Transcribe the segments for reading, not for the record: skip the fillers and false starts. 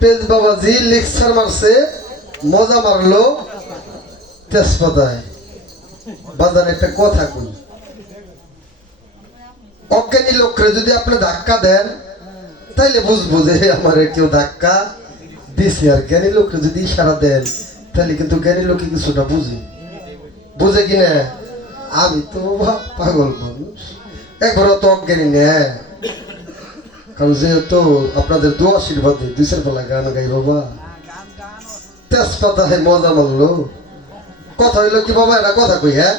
Page বাবাজি lecture মারছে মজা মারলো তেজপাতায়। বাজার একটা কথা কই, অজ্ঞানী লোকরে যদি আপনি ধাক্কা দেন তাইলে বুঝবো যে আমার কেউ ধাক্কা দিছে, আর জ্ঞানী লোকরে যদি ইশারা দেন তাহলে কিন্তু জ্ঞানী লোকে কিছুটা বুঝে কিনা। আমি তো পাগল মানুষ, একবার তো অজ্ঞানী নেয়, কারণ যেহেতু আপনাদের দু আশীর্বাদে দুইশের বেলা গান গাই বাবা তেজপাতায় মজা মারলো। কথা হইলো কি বাবা, এটা কথা কই, হ্যাঁ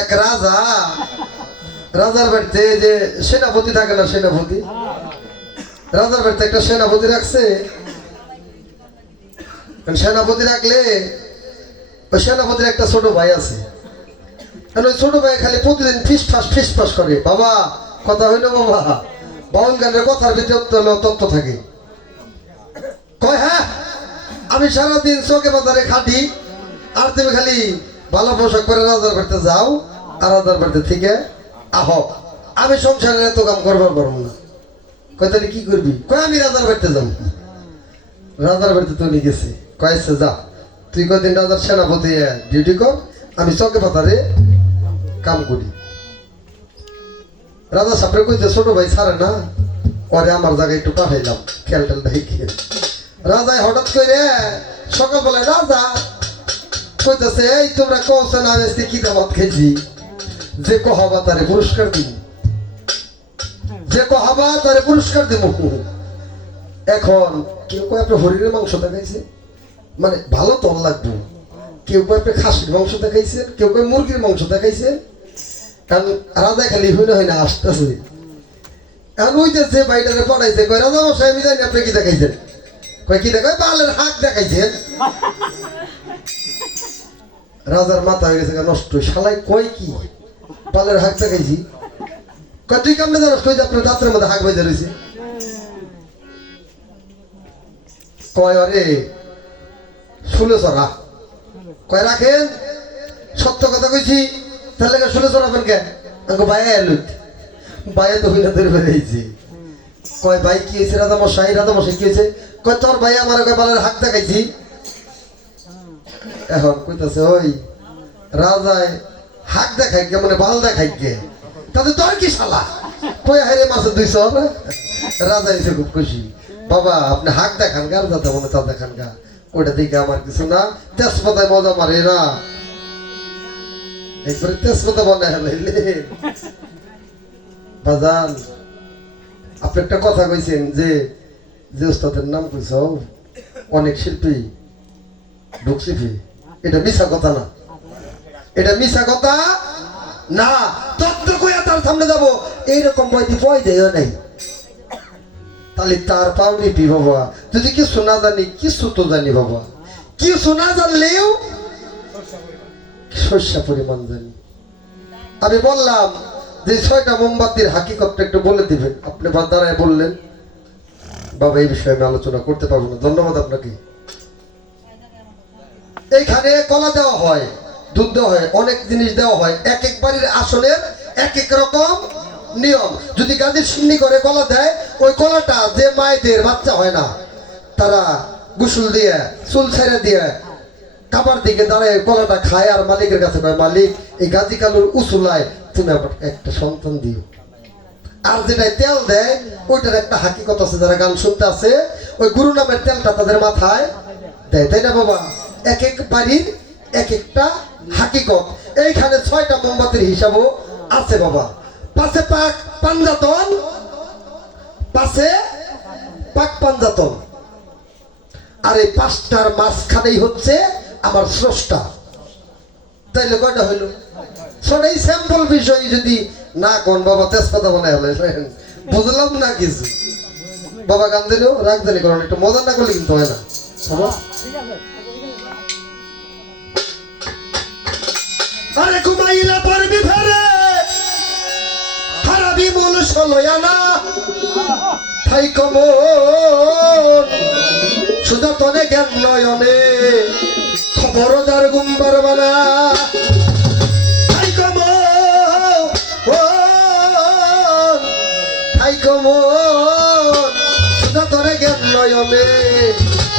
এক রাজার বাড়িতে যে সেনাপতি থাকে না, সেনাপতি রাজার বাড়িতে একটা সেনাপতি রাখছে। সেনাপতি রাখলে ওই সেনাপতির একটা ছোট ভাই আছে, ওই ছোট ভাই খালি প্রতিদিন ফিস ফাস করে। বাবা কথা হইলো বাবা, বাউল গানের কথার ভিতরে তত্ত্ব থাকে। কয় হ্যাঁ আমি সারাদিন চোখে বাজারে খাটি, আর তুমি খালি ভালো পোশাক করে রাজার বাড়িতে যাও আর রাজার বাড়িতে থেকে আহ, আমি সংসারে এত কাম করবার পারবো না। কয় তাহলে কি করবি? কয় আমি রাজার বাড়িতে যাবো। রাজার বাড়িতে তো নিয়ে গেছে, কয়েছে যা তুই কদিন রাজার সেনাপতি ডিউটি কর, আমি চকে পাতারে কাম করি। রাজা সাপড়ে কইছে ছোট ভাই ছাড়ে না, পরে আমার জায়গায় একটু পাঠাইলাম খেয়াল টেল দেখিয়ে। রাজায় হঠাৎ করে সকালবেলায় রাজা কইতেছে এই তোমরা কৌছে না বেশি কি দাবাত খেয়েছি, যে কহাবা তারে পুরস্কার দিব, যে কহাবা তারে পুরস্কার দিব। এখন কেউ কয় আপনার হরিণের মাংস দেখাইছে, মানে ভালো তল লাগবে। কেউ কয় আপনি খাসির মাংস দেখাইছে, কেউ কয় মুরগির মাংস দেখাইছে। কারণ রাজা খালি হয় না আসতেছে। এখন ওই যে বাইটারে পড়াইছে কয় রাজা মশাই আমি জানি আপনি কি দেখাইছেন। কয় কি দেখায়? বালের হাক দেখাইছেন। রাজার মাথা হয়ে গেছে নষ্ট, শালাই কয় কি বালের হাক দেখাইছি। কয় তুই কেমনে জানাস? কই যে আপনার দাঁতের মধ্যে হাক বেঁধে রয়েছে। কয় আরে শুলে চড়া। কয় রাখেন, সত্য কথা কইছি, তাহলে শুলে চড়াবেন কে? বাইরে এলো, বাইরে তো হইনা ধরে বেরিয়েছি। কয় ভাই কি হয়েছে? রাজা মশাই কি হয়েছে? কয় তোর ভাই আমার বালের হাক দেখাইছি। এখন কইতাছে ওই রাজায় হাক দেখাই গে, মানে বাল দেখাই গে, তাতে তোর কি শালা? কই হাইরে মাসে 200। রাজা এসে খুব খুশি, বাবা আপনি হাক দেখান গা, যাতে মনে তা দেখান গা, ওইটা দেখে আমার কিছু না। তেজপাতায় মজা মারে না, একবারে তেজপাতা বানায় লাইলে। বাজান আপনি একটা কথা কইছেন যে যে উস্তাদের নাম কইছ অনেক শিল্পী ঢুকছিফি, এটা মিছা কথা না, এটা মিছা কথা না। তত্ত্ব কইয়া তার সামনে যাবো এইরকম বই দেয় নাই, তাহলে তার পাওনি পি বাবা। যদি কিছু না জানি, কিছু তো জানি বাবা, কিছু না জানলেও শস্য পরিমাণ জানি। আমি বললাম যে 6টা মোমবাতির হাকিকতটা একটু বলে দিবেন। আপনি দাঁড়ায় বললেন বাবা এই বিষয়ে আমি আলোচনা করতে পারবো না। ধন্যবাদ আপনাকে। এইখানে কলা দেওয়া হয়, দুধ দেওয়া হয়, অনেক জিনিস দেওয়া হয়। এক এক বাড়ির আসনের এক এক রকম নিয়ম। যদি গাজীর সিন্নি করে কলা দেয়, ওই কলাটা যে মায়েদের বাচ্চা হয় না তারা গোসল দিয়ে চুল ছেড়ে দিয়ে কাবার দিকে দাঁড়ায় কলাটা খায়, আর মালিকের কাছে কয় মালিক এই গাজী কালুর উসুলায় তুমি আমার একটা সন্তান দিও। আর যেটা তেল দেয় ওইটার একটা হাকিকত আছে, যারা গান শুনতে আছে ওই গুরু নামের তেলটা তাদের মাথায় দেয়, তাই না বাবা? এক এক বাড়ির এক একটা হাকিকত। এইখানে 6টা মোমবাতির হিসাবও আছে বাবা। পাশে পাক পাঞ্জাতন, পাশে পাক পাঞ্জাতন, আর এই 5টার মাঝখানেই হচ্ছে আমার স্রষ্টা। তাইলে কয়টা হইল? এই স্যাম্পল বিষয় যদি না কোন বাবা তেজপাতা বানায় বুঝলাম না কিছু। বাবা গান দিলেও রাগ জানি করেন, একটু মজা না করলে কিন্তু হয় না। আরে ঘুমাইলা পারবি ফেরে হারাবি মূল সলয়ানা ঠাই কমন সুজাতনে জ্ঞান নয়নে খবরদার গুম্বার বানা ঠাই কমন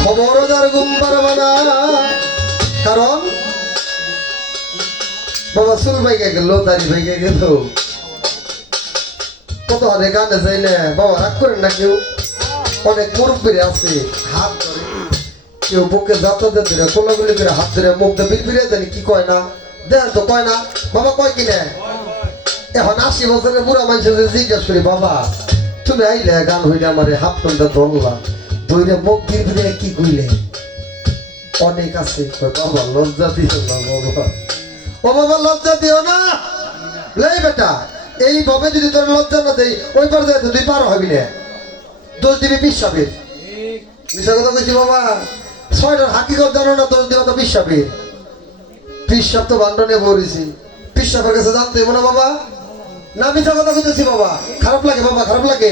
খবরদার ঘুম পারবে না, কারণ বাবা চুল ভাইকে গেল, দাড়ি ভাইকে গেল, কত হারে গানে যাই না বাবা, রাগ করেন না কেউ। অনেক মুরব্বীরা আছে হাত ধরে, কেউ বুকে যাতা ধরে কোলাগুলি করে হাত ধরে মুখ দিয়ে বিড়বিড়ে জানি কি কয় না, দেখেন তো কয় না বাবা, কয় কিনা। এখন 80 বছরের বুড়া মানুষ জিজ্ঞাসা করি, বাবা তুমি আইলে গান হইলে আমার হাত টনটা ধরলা, ধরে মুখ বিড়বিড়ে কি কইলে? অনেক আছে বাবা, লজ্জা দিও না বাবা, ও বাবা লজ্জা দিও না। লাই বেটা, এইভাবে যদি তোর লজ্জা না দেই ওই পার যাই তুই পার হবি না, দোষ দিবি পিসাবের। মিশা কথা কইছি বাবা, 6টার হাকিকত জানো না, দোষ দিবা তো পিসাবের। পিসাব তো বান্ডনে বলেছি, পিসাবের কাছে জানতে হইব না বাবা। না মিশা কথা কইতেছি বাবা, খারাপ লাগে বাবা, খারাপ লাগে।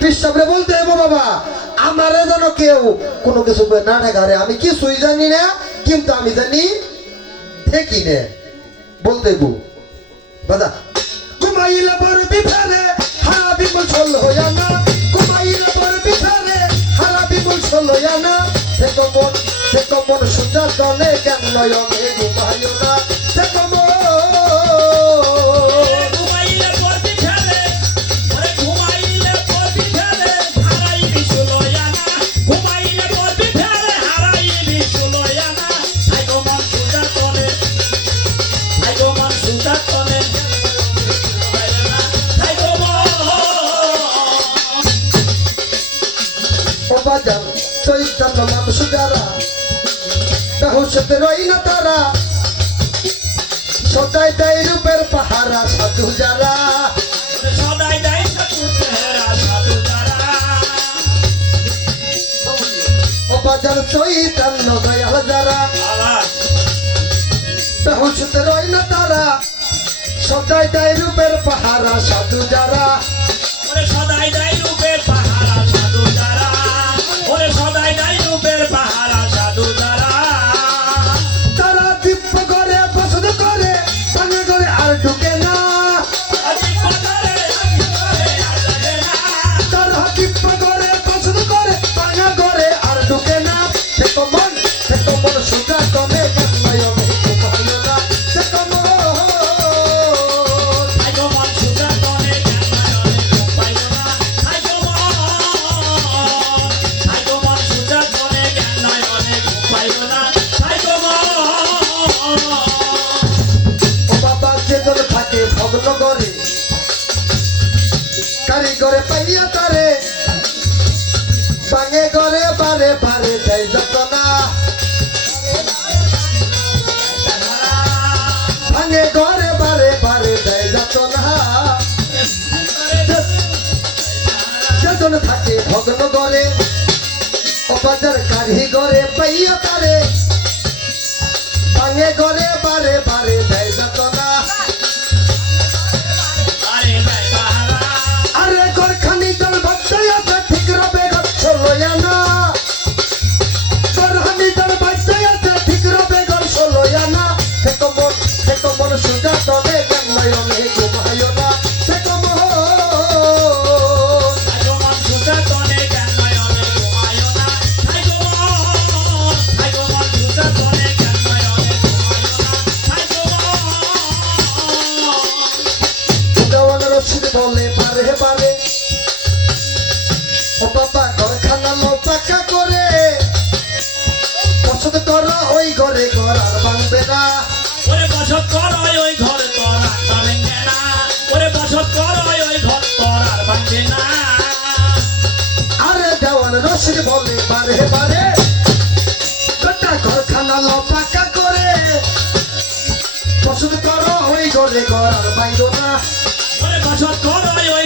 পিসাবরে বলতে হইব বাবা, আমারে যেন কেউ কোনো কিছু না ঠেকারে, আমি কিছুই জানি না কিন্তু আমি জানি ঠিকই নে, বলতে হইব বাদা। ঘুমাইলে বড় বিফারে হারা বিমল ছল হইয়া না, ঘুমাইলে বড় বিফারে হারা বিমল ছল হইয়া না, দেখো মন সুন্দর দলে কেন নয়নে ঘুমাইও না, দেখো মন বাজার চৈতন্য মানুষ যারা বেহুশতে রই না তারা, সদাই দেয় রূপের পাহারা সাধু যারা, সদাই দেয় সাধু যারা। ও বাজার চৈতন্য দয়াল যারা বেহুশতে রই না তারা, সদাই দেয় রূপের পাহারা সাধু যারা, সদাই দেয় রূপের পাহারা সাধু যারা, ওরে সদাই দেয় রূপের পাহারা সাধু যারা। তারা দিব্য করে পছন্দ করে পানে করে আর ঢুকে না, তারা দিব্য করে পছন্দ করে পানে করে আর ঢুকে না, দেখো মন সুন্দর তবে কেন ঘুমাইও না, দেখো মন ভগ্ন করে কারিগরে পাইয়া তারে, ভাঙে করে বারে বারে দেয় যতনা, ভাঙে করে বারে বারে দেয় যতনা, যেজন থাকে ভগ্ন করে অবাজার কারিগরে পাইয়া তারে, ভাঙে করে বারে বারে দেয় যতনা। আরে গরখানি দল বাচ্চাই আছে ঠিক রবে গচ্ছ লইয়া না, গরখানি দল বাচ্চাই আছে ঠিক রবে গচ্ছ লইয়া না, দেখো মন সুজা তবে জ্ঞান নয়নে ঘুমাইও না, দেখো মন সুজা তনে জ্ঞান নয়নে ঘুমাইও না, সুজা তনে জ্ঞান নয়নে ঘুমাইও না। রশিদ বলে বারে বারে, ও বাবা ঘরখানা লো পাকা করে পছন্দ করো ওই ঘরে ঘর আর ভাঙবে না, ওরে বসত কর ওই ঘর তোর আর ভাঙবে না, ওরে বসত কর ওই ঘর তোর আর ভাঙবে না। আরে দেওয়ান রশিদ বলে বারে বারে, গোটা ঘরখানা লো পাকা করে পছন্দ করো ওই ঘরে ঘর আর ভাঙবে না, ওরে বসত কর ওই